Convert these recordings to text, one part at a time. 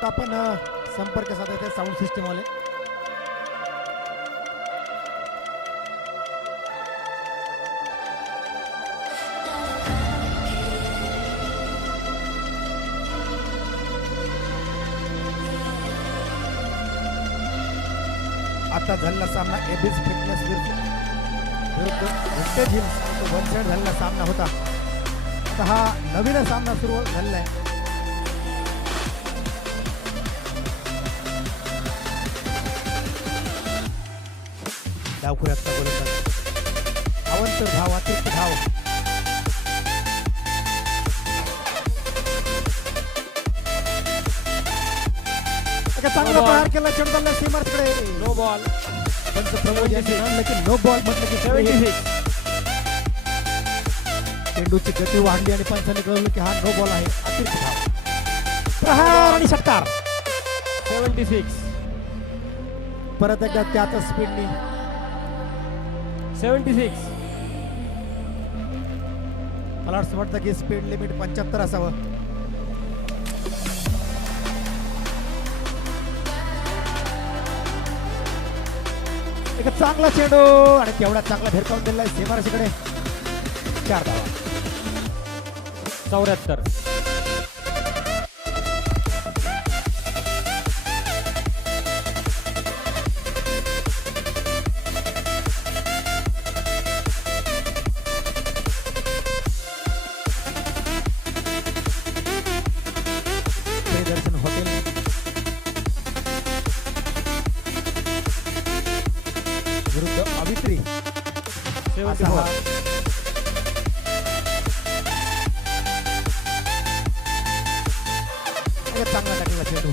फक्त आपण संपर्क साधायचा साऊंड सिस्टम वाले. आता झालेला सामना एबीज फिटनेस विरुद्ध विंटेज हिल्स वन साइड झालेला सामना होता. आता हा नवीन सामना सुरू झालेला आहे. डावखुऱ्याचा गोलंदाज अवंत धाव अतिरिक्त धाव. चांगला प्रहार केला चेंडूला सीमार्सकडे. No ball. पंच प्रमोद यांनी म्हणलं की नो बॉल म्हटलं की 76. चेंडूची गती वाढली आणि पंचांनी कळवलं की हा नो बॉल आहे. अतिरिक्त धाव प्रहार आणि षटकार. 76. परत एकदा त्याच स्पीडनी 76. मला असं वाटतं की स्पीड लिमिट 75 असावं. एक चांगला चेंडू आणि तेवढा चांगला भिरकावून दिलाय सीमारशीकडे. 4 धावा. 74. प्रियदर्शन हॉटेल विरुद्ध अभित्री. 74. चांगला टाकलेला चेंडू.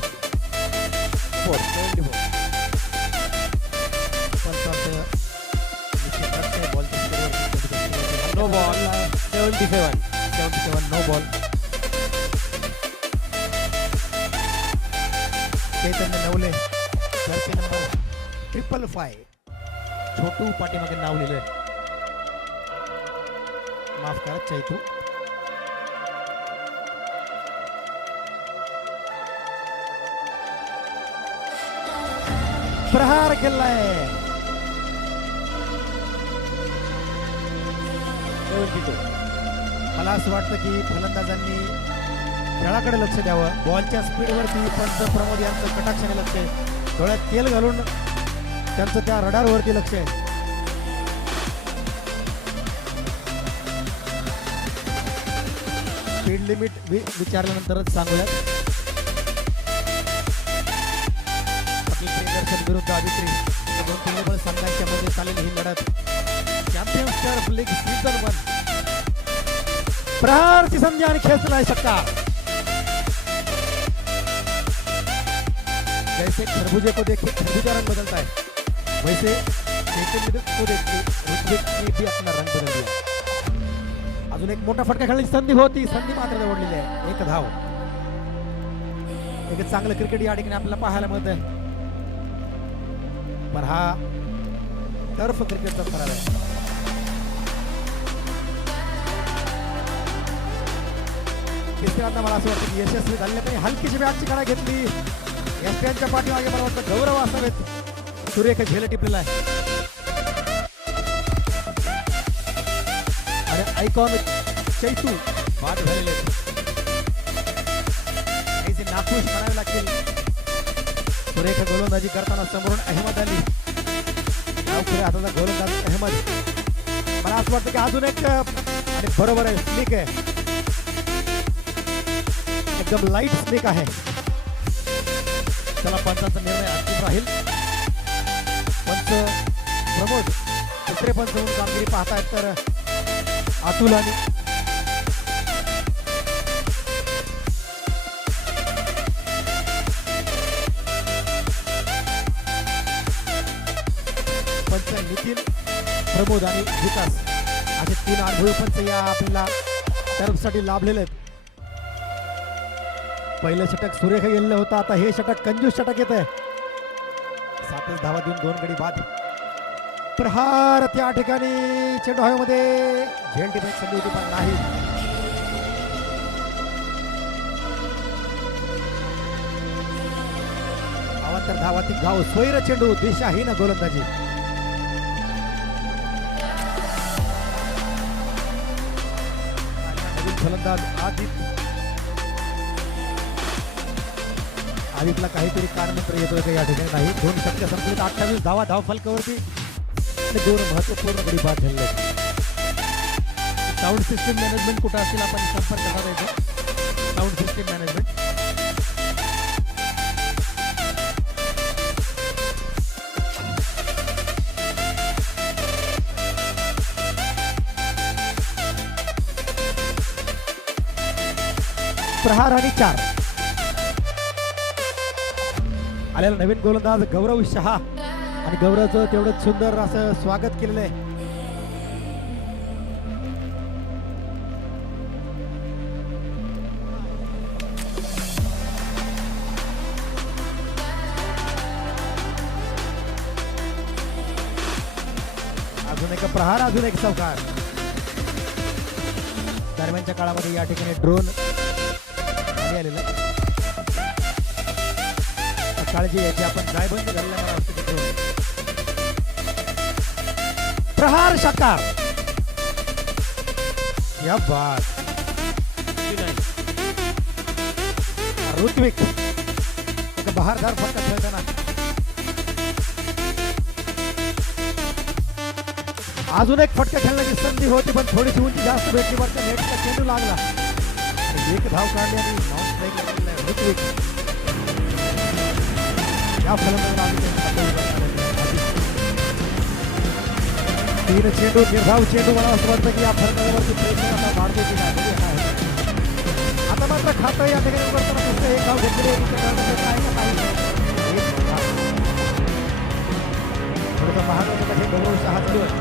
74. No ball. 77. 77 no ball. Chaitanya Navale jersey number 555. Chhotu पाठीमागे नाव लिहिलंय. माफ करा चैतू. प्रहार केलाय. 72. मला असं वाटतं की फलंदाजांनी खेळाकडे लक्ष द्यावं. बॉलच्या स्पीडवरती पंच प्रमोद यांचं कटाक्षाने लक्ष आहे. डोळ्यात तेल घालून त्यांचं त्या रडारवरती लक्ष आहे. स्पीड लिमिट विचारल्यानंतरच सांगूयात. पाटील प्रियदर्शन विरुद्ध अभित्री या दोन तुल्यबळ संघांच्या मध्ये चाललेली ही लढत चॅम्पियन्स टर्फ लीग सीझन 1. प्रहारची संधी आणि खेचलाय षटकार. जैसे खरबूजे को देखे खरबूजा रंग बदलता है वैसे को देखते ऋत्विक ने भी अपना रंग बदल दिया. अजून एक मोठा फटका खेळण्याची संधी होती. संधी मात्र निवडलेली आहे. 1 धाव. एक चांगलं क्रिकेट या ठिकाणी आपल्याला पाहायला मिळतंय. पण हा टर्फ क्रिकेटचा प्रकार आहे. तिसऱ्यांदा मला असं वाटतं की यशस्वी झाले नाही. हलकीशी बॅटची कडा घेतली. एसपीएनच्या पाठीमागे मला वाटतं गौरव असावेत. सुरेख झेल टिपलेला आहे. आणि आयकॉन चैतू बाद झालेले काहीसे नाखुश म्हणावे लागतील. सुरेख गोलंदाजी करताना समोरून अहमद अली नावखुऱ्या हाताचा गोलंदाज अहमद. मला असं वाटतं की अजून एक आणि बरोबर आहे स्लिक आहे. एकदम लाईट स्लिक आहे. चला पंचांचा निर्णय अंतिम राहील. पंच प्रमोद तिसरे पंच म्हणून कामगिरी पाहतायत तर अतुल आणि पंच नितीन प्रमोद आणि विकास असे 3 अनुभवी पंच या आपल्याला टर्फसाठी लाभलेले आहेत. पहिलं षटक सुरेख गेलेलं होतं. आता हे षटक कंजूस षटक येत आहे. 7 धावा देऊन 2 गडी बाद. प्रहार त्या ठिकाणी चेंडू हवेमध्ये झेल टिपण्याची संधी होती पण नाही. धावातील धाव स्वैर चेंडू दिशाहीन गोलंदाजी. नवीन फलंदाज आदितला काहीतरी कारणमित्र येतोय का या ठिकाणी नाही. 2 षटके संपलीत 28 धावा धाव फलकावरती आणि 2 महत्वपूर्ण गडी बाद झालेले आहेत. साऊंड सिस्टीम मॅनेजमेंट कुठं असेल आपण संपर्क साधायचा. साऊंड सिस्टीम मॅनेजमेंट प्रहार आणि 4 आलेला नवीन गोलंदाज गौरव शहा आणि गौरवचं तेवढं सुंदर असं स्वागत केलेलं आहे. अजून एक प्रहार अजून एक चौकार. दरम्यानच्या काळामध्ये या ठिकाणी ड्रोन आलेलं काळजी याची आपण जायबंद झालेला मला वाटतं ड्रोन. प्रहार षटकार या बाद. ऋत्विक एक बहारदार फटका खेळताना अजून एक फटका खेळण्याची संधी होती पण थोडीशी उंची जास्त भेटली. वरच्या नेटचा चेंडू लागला. एक धाव काढली आणि नॉन स्ट्राईक लागलेला आहे ऋत्विक. या फलंदाजाला 3 चेंडू निर्धाव चेंडू. मला असं वाटतं की या फलंदाजावरती प्रेशर आता वाढतो की नाही. आता मात्र खातं या ठिकाणी करताना फक्त एक धाव घेतली. थोडंसं महाराष्ट्रात हे गौरव शहा चालू आहे.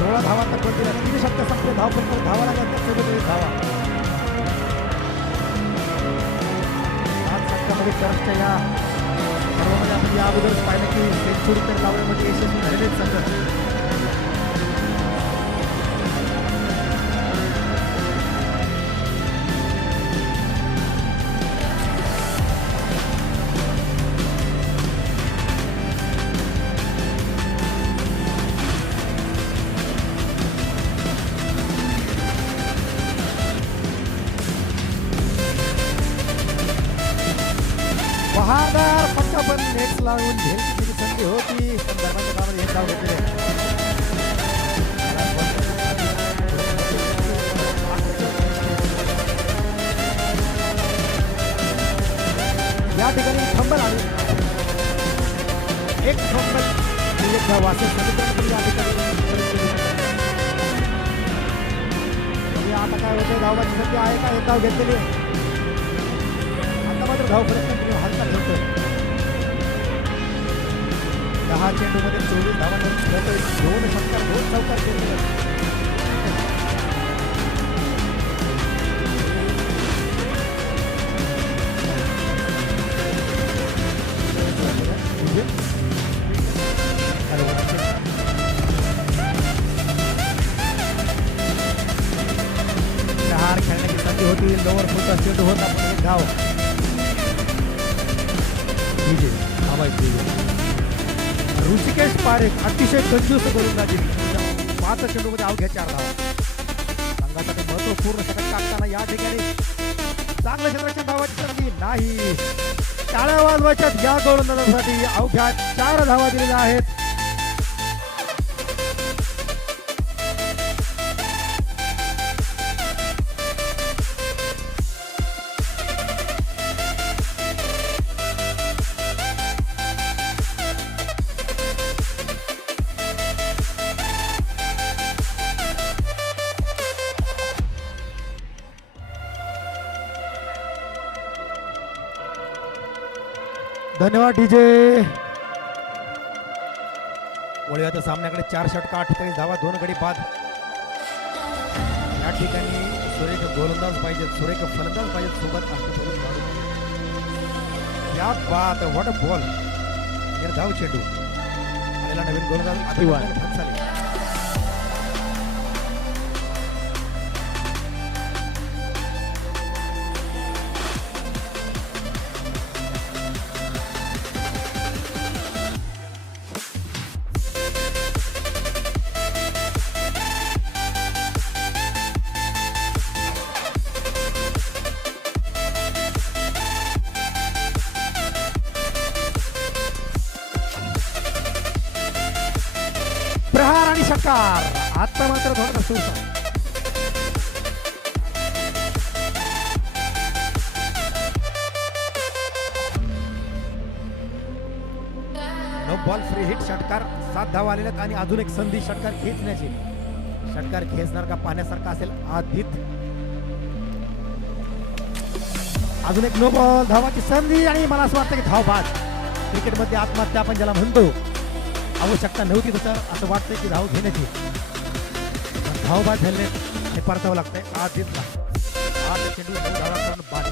16 धावा तक दिल्या. 3 षटके संपले. धाव फक्त धावा लागल्या त्यासोबत 1 धावा. 7 षटकामध्ये करंटच्या या सर्वांमध्ये आपण या अगोदरच पाहिलं की सेंचुरी तर लावण्यामध्ये यशस्वी झालेलेच संघ. बहारदार फटका पण नेट लावून झेलची संधी होती. संदर्भाच्या काळामध्ये एक धाव घेतले. या ठिकाणी फंबल आली. एक फंबल एक धाव वाचत समुद्रामध्ये या ठिकाणी आता काय होतं. धावाची संधी आहे का. एक धाव घेतलेली आहे. धाव प्रयत्न हातात ठेवतोय. 10 चेंडूमध्ये 24 धावा खेळतोय. 2 षटकार 2 चौकार केले. हार खेळण्याची संधी होती. लोअर फुटचा चेंडू होता पण 1 धाव. ऋषिकेश पारेख अतिशय कंजूस गोलंदाजी. 5 चेंडूमध्ये आऊट घ्या 4 धावा. संघासाठी महत्वपूर्ण षटक टाकताना या ठिकाणी चांगल्या क्षेत्राच्या धावाची संधी नाही. टाळ्या वाजवायच्या या गोलंदाजासाठी अवघ्या 4 धावा दिलेल्या आहेत. धन्यवाद डीजे. वळीवाच्या सामन्याकडे 4 षटका 48 धावा 2 गडी बाद. या ठिकाणी सुरेख गोलंदाज पाहिजे. सुरेख फलंदाज पाहिजे सोबत अष्टपैलू खेळाडू. या बात व्हॉट अ बॉल. निर्धाव चेंडू आलेला नवीन गोलंदाज भन्साली. षटकार आता मात्र थोडासा सुरसा. नो बॉल फ्री हिट षटकार 7 धावा आलेल्या आणि अजून एक संधी षटकार खेचण्याची. षटकार खेचणार का पाहण्यासारखा असेल आधीत. अजून एक नो बॉल धावाची संधी आणि मला असं वाटतं की धाव बाद. क्रिकेटमध्ये आत्महत्या आपण ज्याला म्हणतो आवश्यकता नव्हती तसं असं वाटतंय की धाव घेण्याची. धाव बाद झाले आणि परतावं लागतंय आधीतला. 8 चेंडू 9 धावा करून बाद.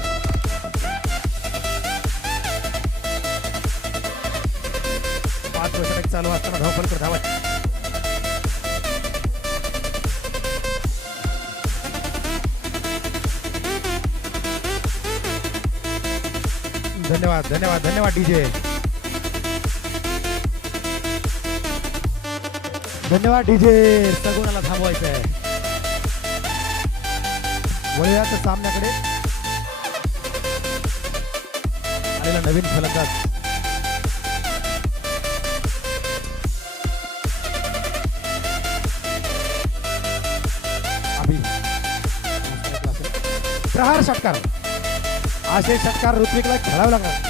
पाच षटक चालू असताना धाव फलक धावा. धन्यवाद धन्यवाद धन्यवाद डीजे. धन्यवाद डीजे. सगुणाला थांबवायचं आहे. वळूया तर सामन्याकडे. आलेला नवीन फलंदाज प्रहार षटकार. असे षटकार ऋत्विकला खेळावं लागणार.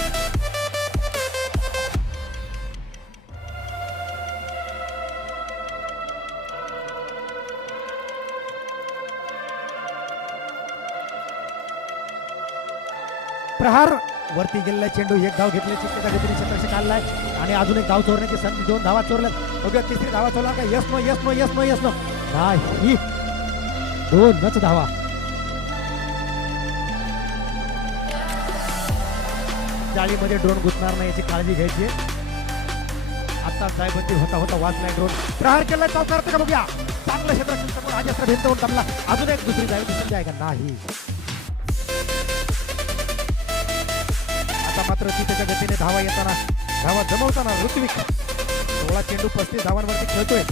प्रहार वरती गेलेला चेंडू एक धाव घेतल्याची त्या गतीने षटक काढलाय आणि अजून एक धाव चोरण्याची संधी. 2 धावा चोरल्यात. बघूया तिसरी धावा चोरला का. Yes no yes no yes no yes no नाही. 2 धावा. जाळीमध्ये ड्रोन घुसणार नाही याची काळजी घ्यायची. आता जायबंदी होता होता वाचलाय ड्रोन. प्रहार केलाय चौकार का बघूया. चांगलं क्षेत्र समोर अजस्त्र भिंत होऊन थांबला. अजून एक दुसरी जायबंदी संधी आहे का नाही. आता मात्र ती त्याच्या गतीने धावा येताना धावा जमवताना ऋत्विक 16 चेंडू 35 धावांवरती खेळतोय.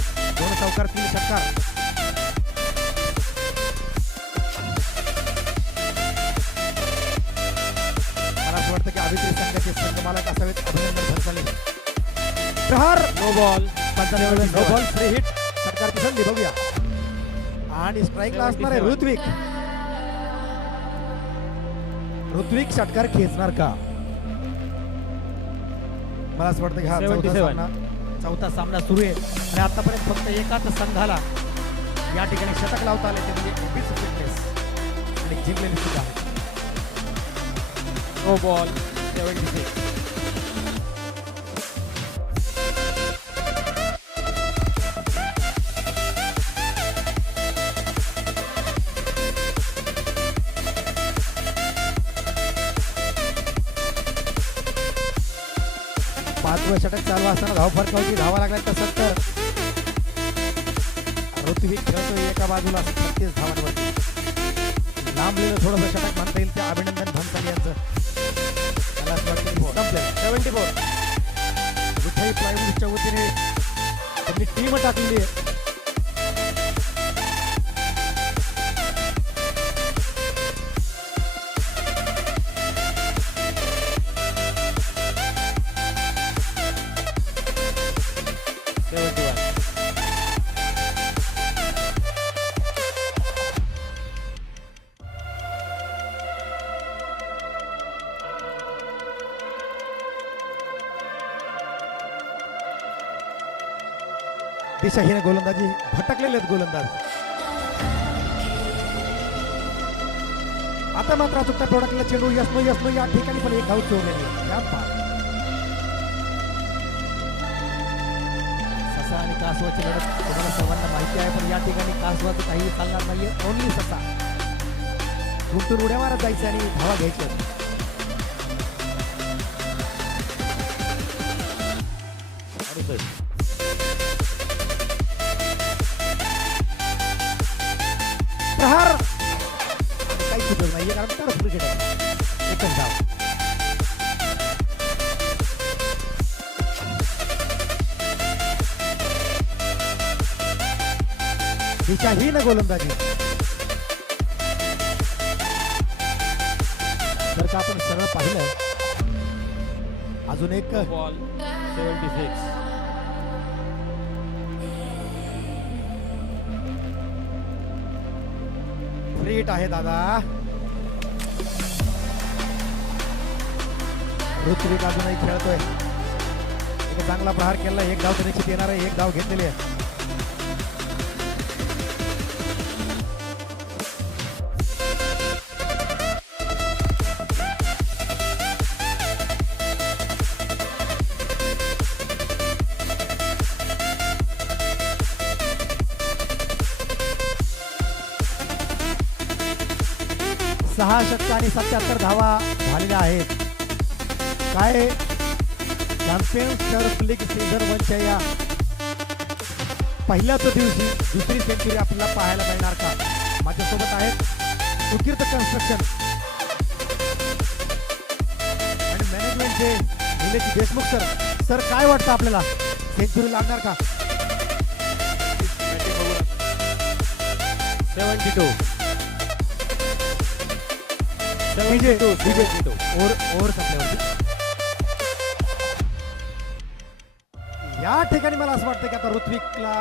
2 चौकार 3 षटकार. वाटतं की अभित्री संघाचे संघमालक असावेत अभिनंदन भंसाली. प्रहार no ball. No ball free hit षटकारची संधी बघूया. आणि स्ट्राईकला असणार आहे ऋत्विक. ऋत्विक षटकार खेचणार का. मला असं वाटतं की हा चौथा सामना सुरू आहे आणि आतापर्यंत फक्त एकाच संघाला या ठिकाणी षटक लावता आले ते म्हणजे एबीसी फिटनेस आणि जिंकलेली सुद्धा आहे. No ball 76. पाचवं षटक चालू असताना धाव फरकावची धावा लागल्या तर 70. ऋत्विक खेळतोय एका बाजूला 36 धावांवरती. लांबलेलं थोडंसं षटक म्हणता येईल. त्या अभिनंदन भंसाली यांचं 74. विठाई प्लायवूडच्या वतीने त्यांनी टीम टाकलेली आहे. दिशाहीन गोलंदाजी भटकलेले आहेत गोलंदाज. आता मात्र चुकता प्रोडक्टला चेंडू यस्नो या ठिकाणी पण एक धाव चोरलेली आहे. ससा आणि कासवाची लढत तुम्हाला सर्वांना माहिती आहे पण या ठिकाणी कासवाचं काही चालणार नाहीये. ओनली ससा. गुंतून उड्या मारत जायचं आणि धावा घ्यायच्या. प्रहार काहीच उपयोग नाहीये कारण तेवढं क्रिकेट आहे. एकच धाव. दिशाहीन गोलंदाजी. जर का आपण सरळ पाहिलं अजून एक बॉल 76. फ्री हिट आहे दादा. ऋत्विक अजूनही खेळतोय. एक चांगला प्रहार केला. एक धाव तर निश्चित येणार आहे. एक धाव घेतलेली आहे. सहा षटक आणि 77 धावा झालेल्या आहेत. काय चॅम्पियन्स टर्फ लीग सीझन 1च्या या पहिल्याच दिवशी दुसरी सेंचुरी आपल्याला पाहायला मिळणार का? माझ्यासोबत आहेत सुकीर्त कन्स्ट्रक्शन आणि मॅनेजमेंटचे निलेश देशमुख सर. सर काय वाटतं आपल्याला सेंचुरी लागणार का? 72. ओव्हर संपल्यावरती या ठिकाणी मला असं वाटतं की आता ऋत्विकला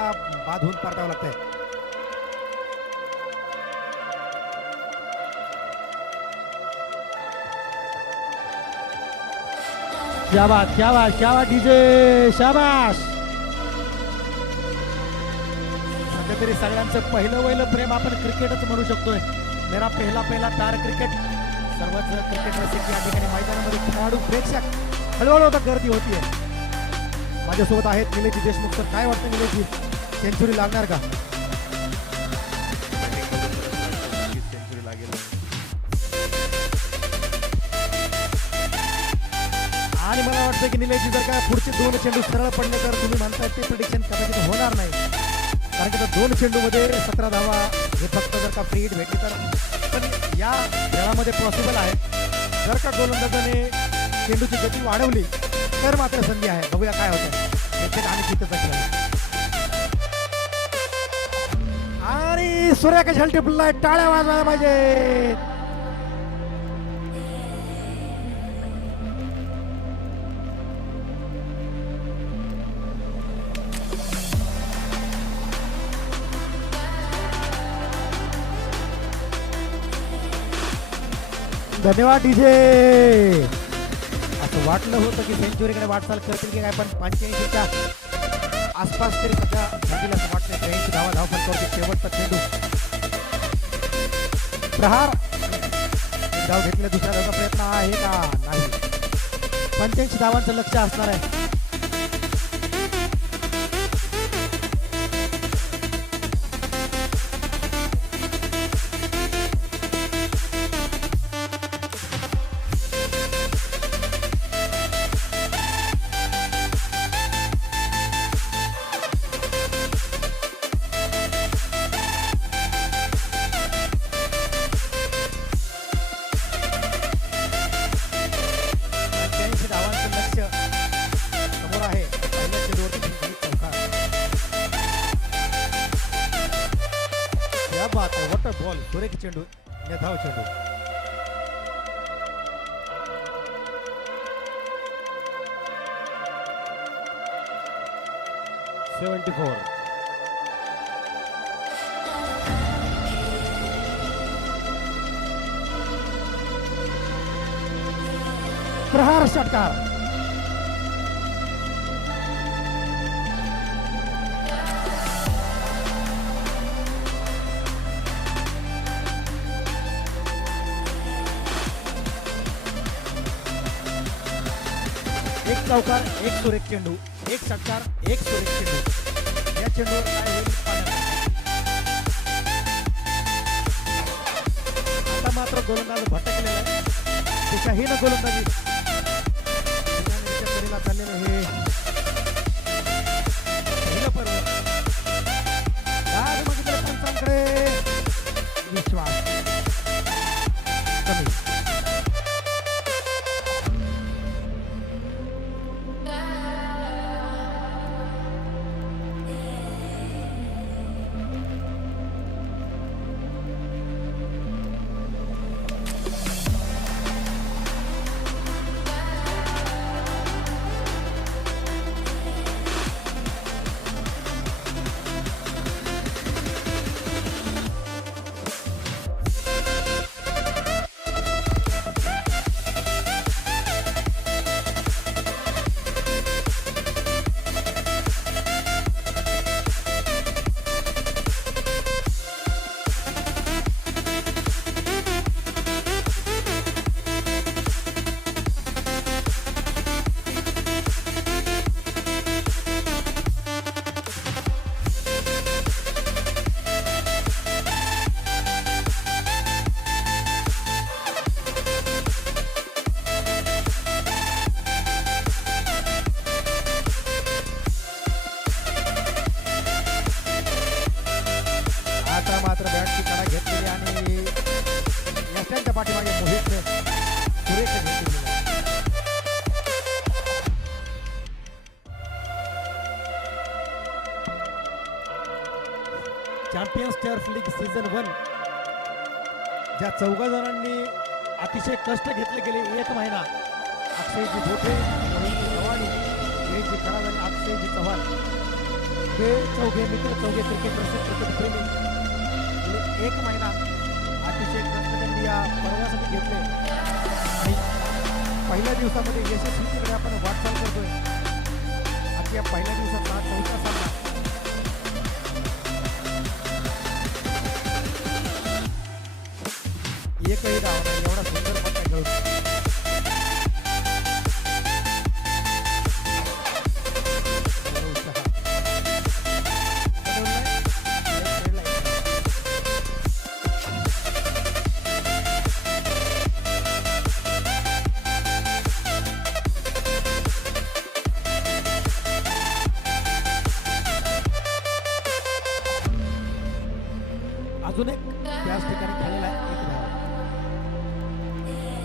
बाद होऊन परतावं लागतंय. क्या बात क्या बात क्या बात डीजे शाबाश. सध्या तरी सगळ्यांचं पहिलं प्रेम आपण क्रिकेटच म्हणू शकतोय. मेरा पहिला प्यार क्रिकेट. सर्वच क्रिकेट रसिक या ठिकाणी मैदानामध्ये खेळाडू प्रेक्षक हळूहळू आता गर्दी होतीये. माझ्यासोबत आहेत निलेश देशमुख सर. काय वाटतं निलेशजी सेंचुरी लागणार का? सेंचुरी लागेल. आणि मला वाटतं की निलेशजी जर का पुढचे 2 चेंडू सरळ पडले तर तुम्ही म्हणताय ते प्रिडिक्शन कदाचित होणार नाही. कारण की 2 चेंडूमध्ये 17 धावा हे फक्त जर का फ्री हिट भेटली तर. पण या खेळामध्ये पॉसिबल आहे. जर का गोलंदाजाने चेंडूची गती वाढवली तर मात्र संधी आहे. बघूया काय होतं. आणि तिथंचा खेळ आणि सूर्यका झलटी फुललाय. टाळ्या वाजवायला पाहिजे. धन्यवाद डीजे. असं वाटलं होतं की सेंचुरीकडे वाटचाल करतील की काय, पण 85च्या आसपास तरी सध्या झालेलं असं वाटतं. 83 धावा धावफलक करते. शेवटचा चेंडू प्रहार. धाव घेतलेला दुसऱ्या धावचा प्रयत्न आहे का? नाही. 85 धावांचं लक्ष असणार आहे. बॉल सुरेख चेंडू. धाव चेंडू. प्रहार षटकार. एक चौकार, एक सुरेख चेंडू. एक षटकार, एक सुरेख चेंडू. या चेंडूवर काय होईल आता मात्र गोलंदाज भटकलेला आहे. दिशाहीन गोलंदाजी चाललेलं हे पहिलं पर्व. आज बघितलं पंचांकडे विश्वास कमी. सुरेख झेंडू दिला. चॅम्पियन्स टर्फ लीग सीझन 1 ज्या 14 जणांनी अतिशय कष्ट घेतले गेले एक महिना, अक्षयजी भोटे, मोहितजी चव्हाणी, जयजी खरात आणि अक्षयजी चव्हाण हे चौघे मित्र, चौघे क्रिकेट रसिक, क्रिकेट प्रेमी गेले एक महिना अतिशय कष्ट त्यांनी या पर्वासाठी घेतले आणि पहिल्या दिवसामध्ये यशस्वीकडे आपण वाटचाल करतोय. आज या पहिल्या दिवसाचा चौथा सामना एकही धाव नाही, एवढा सुंदर पट्टा खेळून अजून एक त्याच ठिकाणी खेळलेला एक धाव.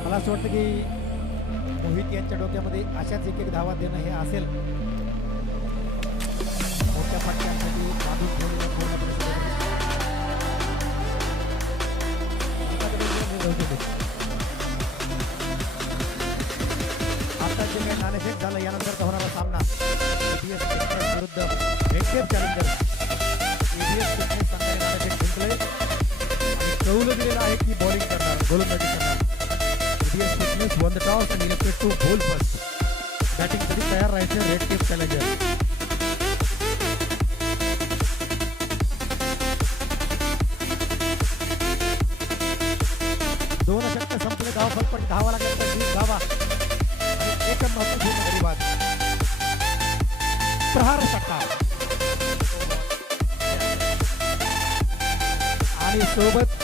मला असं वाटतं की मोहित यांच्या डोक्यामध्ये अशाच एक एक धावा देणं हे असेल. मोठ्या फटक्यांसाठी बांधून ठेवलेलं पूर्णपणे आता जे काही नाणेफेक झालं यानंतरचा होणारा सामना ABS फिटनेस विरुद्ध रेडकेप चॅलेंजर्स. ABS फिटनेस संघाने नाणेफेक जिंकले आणि कौल दिलेला आहे की बॉलिंग करणार, गोलंदाजी करणार. ABS fitness won the toss and elected to bowl first. Batting साठी तयार राहायचे रेडकेप चॅलेंजर. दोन षटक संपले, धाव फलपट धावा लागला तर 20 धावा आणि एक महत्वपूर्ण गडी बाद. प्रहार षटकार आणि सोबत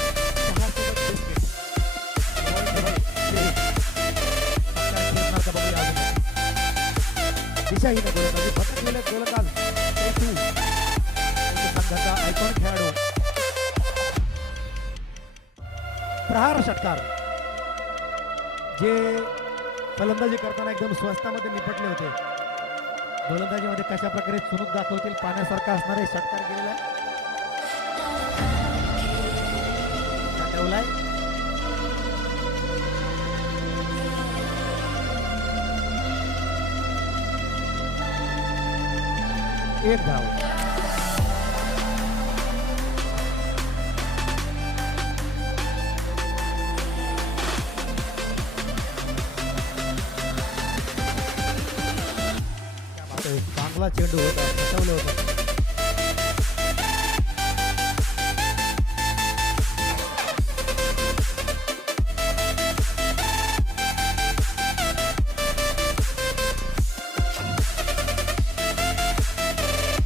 दिशाहीन गोलंदाजी फटकलेले गोलंदाज चैतू संघाचा आयकॉन खेळाडू. प्रहार षटकार जे फलंदाजी करताना एकदम स्वस्तामध्ये निपटले होते, गोलंदाजीमध्ये कशा प्रकारे चुणूक दाखवतील पाण्यासारखा असणारे षटकार गेलेला आहे. ठेवलाय एक धाव. चांगला चेंडू होता, फसवलं होतं.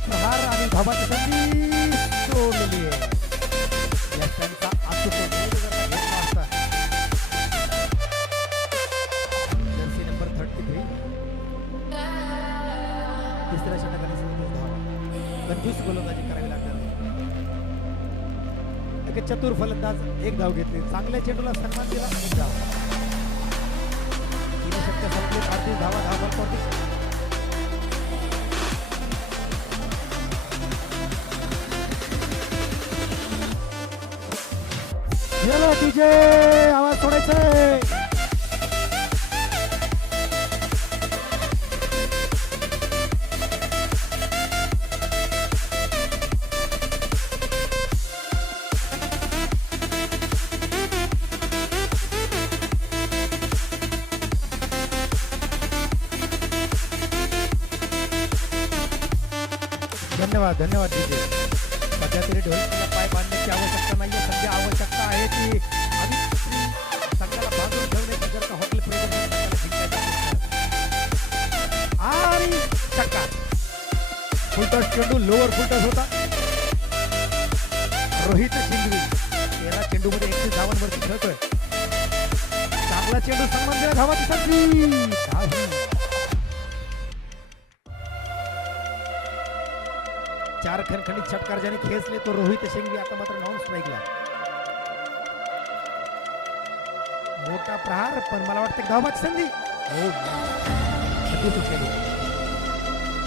प्रहार आणि धावाची संधी सोडलेली आहे. त्यांचा अचूक जर्सी नंबर 33 तिसऱ्या षटकाने 27 धावा. कंजूस गोलंदाजी करावी लागणार. एक चतुर फलंदाज एक धाव घेतली, चांगल्या चेंडूला सन्मान दिला, एक धाव. तीन षटक संपले, 38 धावा, धाव फलपडते. चलो डीजे आवाज सोडायचा आहे. धन्यवाद धन्यवाद डीजे. सध्या तरी ढोलकीला पाय बांधण्याची आवश्यकता नाहीये. सध्या आवश्यकता आहे की संघाला बांधून ठेवण्याची. जर का हॉटेल प्रेझेंट आणि षटकार फुलटॉस चेंडू लोअर फुलटॉस होता. रोहित शिंगवी 13 चेंडूमध्ये 31 धावांवरती खेळतोय. चांगला चेंडू, सन्मान दिला, धावाची संधी. चार खणखणीत षटकार ज्याने खेचले तो रोहित शेंगवी. आता मात्र नॉन स्ट्राईकला. मोठा प्रहार, पण मला वाटतं धावबाची संधी. हो नक्की सुटलेली.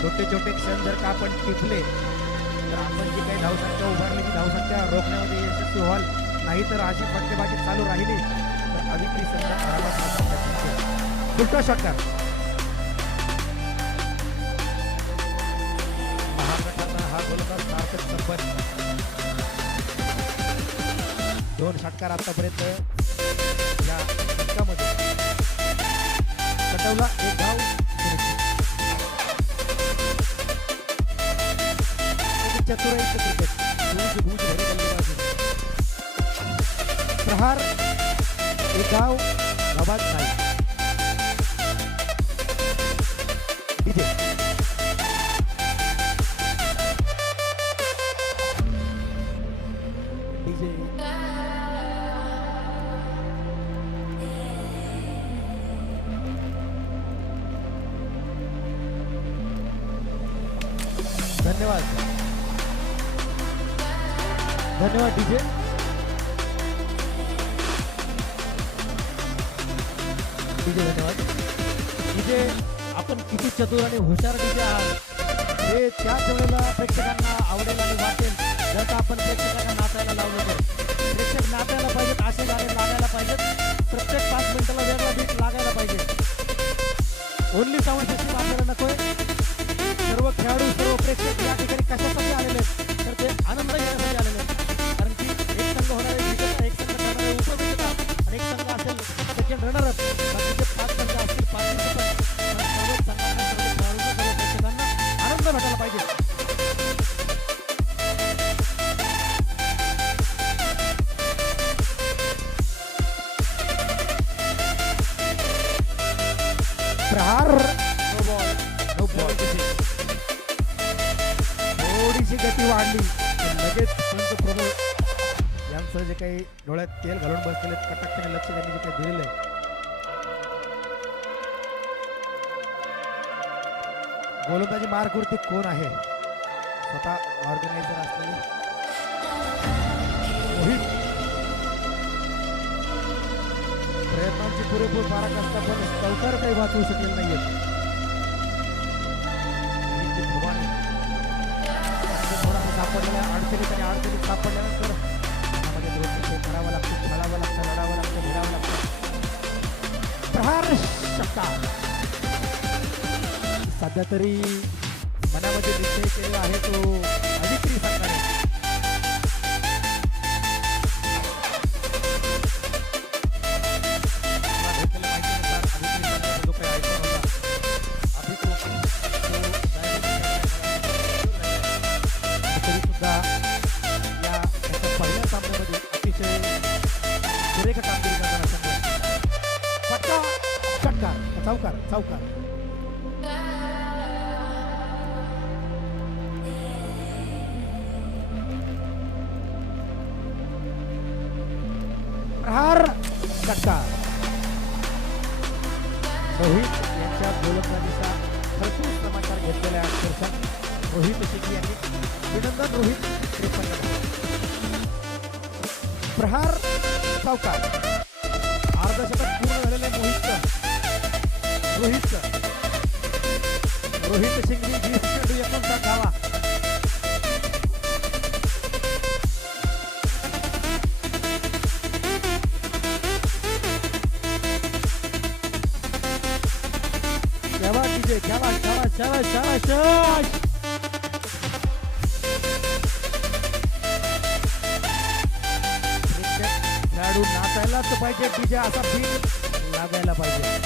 छोटे छोटे क्षण जर का आपण टिपले तर आपण जी काही धावसंख्या उभारली ती धावसंख्या रोखण्यामध्ये यशस्वी व्हाल. नाही तर अशी फटकेबाजी चालू राहिली तर अविक्री संघ आरामात जिंकेल. उलटा षटकार. महाराष्ट्राचा हा गोलंदाज सार्थक संपन्न. 2 षटकार आतापर्यंत या षटकामध्ये. कटवला 1 धाव सुनिश्चित. चतुराईचं क्रिकेट. सूझबूझ भरी बल्लेबाजी. प्रहार 1 धाव. धावाच नाही. डीजे डीजे धन्यवाद. धन्यवाद डीजे. डीजे धन्यवाद. डीजे आपण किती चतुर आणि हुशार डीजे आहात हे त्याच वेळेला प्रेक्षकांना आवडेल आणि वाटेल जर का आपण प्रेक्षकांना नाचायला लावलं तर. प्रेक्षक नाचायला पाहिजेत, असे गाणे लागायला पाहिजेत. प्रत्येक 5 मिनिटाला वेगळा बीट लागायला पाहिजे. ओनली साऊंड सिस्टीम आपल्याला नकोय. सर्व खेळाडू सर्व प्रेक्षक या ठिकाणी कशासाठी आलेले आहेत तर ते आनंद घेण्यासाठी आलेले आहेत. कारण की एक संघ होणारे विजेता, एक संघ ठरणारे उपविजेता आणि एक संघ असेल सेकंड रनरअप. बाकीचे 5 संघ असतील 5 विजेता. सर्व संघांना सर्व खेळाडूंना सर्व प्रेक्षकांना आनंद भेटायला पाहिजे. प्रहार नो बॉल. थोडीशी गती वाढली लगेच पंच प्रभू यांचं जे काही डोळ्यात तेल घालून बसलेले कटाक्षाने लक्ष त्यांनी जे काही दिलेलं आहे. गोलंदाजी मार्कवरती कोण आहे? स्वतः ऑर्गनायझर असलेले मोहित. प्रयत्नांची पुरेपूर पराकाष्ठा पण चौकार काही वाचवू शकलेले नाहीये. सापडलेल्या अडचणीत आणि अडचणीत सापडल्यानंतर त्यामध्ये दोन करावं लागतं, खेळावं लागतं, लढावं लागतं, भिडावं लागतं. प्रहार षटकार. सध्या तरी मनामध्ये निश्चय केलेला आहे तो अविक्री संघाने. चौकार चौकार. प्रहार षटकार. रोहित यांच्या गोलंदाजीचा भरपूर समाचार घेतलेल्या अक्षरशः रोहित शेट्टी यांनी. अभिनंदन रोहित. 53. प्रहार चौकार. अर्धशतक पूर्ण झालेले रोहित शिंगरी 20 चेंडू 59 धावा. शाबाश डीजे, शाबाश शाबाश शाबाश शाबाश शाबाश. खेळाडू नाचायलाच पाहिजे. डीजे असा बीट लागायला पाहिजे.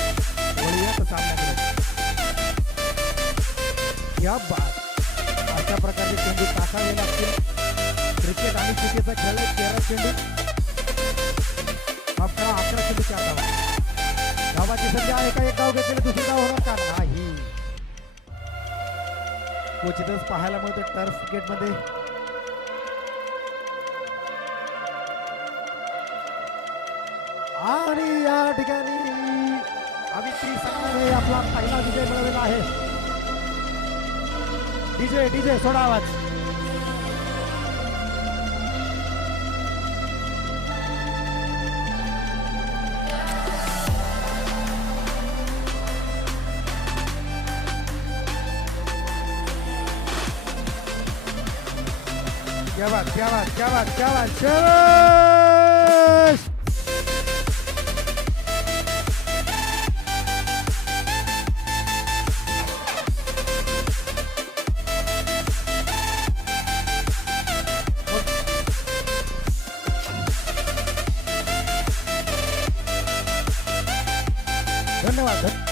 या बात अशा प्रकारचे चेंडू टाकावे लागतील. क्रिकेट आणि चुकीचा खेळ आहे. 13 चेंडू 11 चेंडू 4 धावा. धावाची संधी आहे का? 1 धाव घेतलेले दुसरी धाव होणार का? नाही. क्वचितच पाहायला मिळतं टर्फ क्रिकेटमध्ये. आणि या ठिकाणी अविक्री संघाने आपला पहिला विजय मिळवलेला आहे. डीजे डीजे सोडा आवाज. क्या बात क्या बात क्या बात क्या बात शाबाश धन्यवाद